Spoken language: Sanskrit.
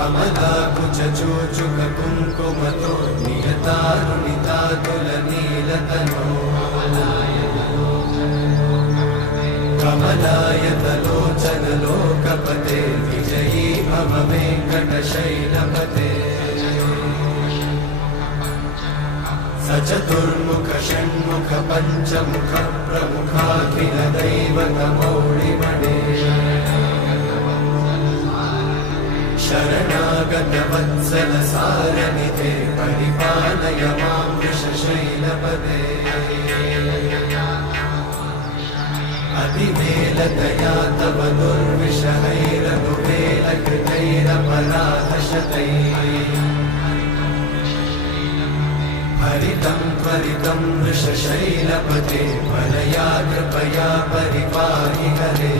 कमलाकुचूचुक कुङ्कुमतो नियतारुणितातुलनीलतनो कमलायतलोचन लोकपते विजयी भव वेङ्कटशैलपते सचतुर्मुख षण्मुख पञ्चमुख प्रमुखाखिल दैवतमौळिमणे शरणागत वत्सल सारनिधे परिपालय मां वृषशैलपदे अतिवेलतया तव दुर्विषहैरनुवेलकृतैरपराधशतैः हरितं त्वरितं वृषशैलपते वरया कृपया परिपाहि हरे।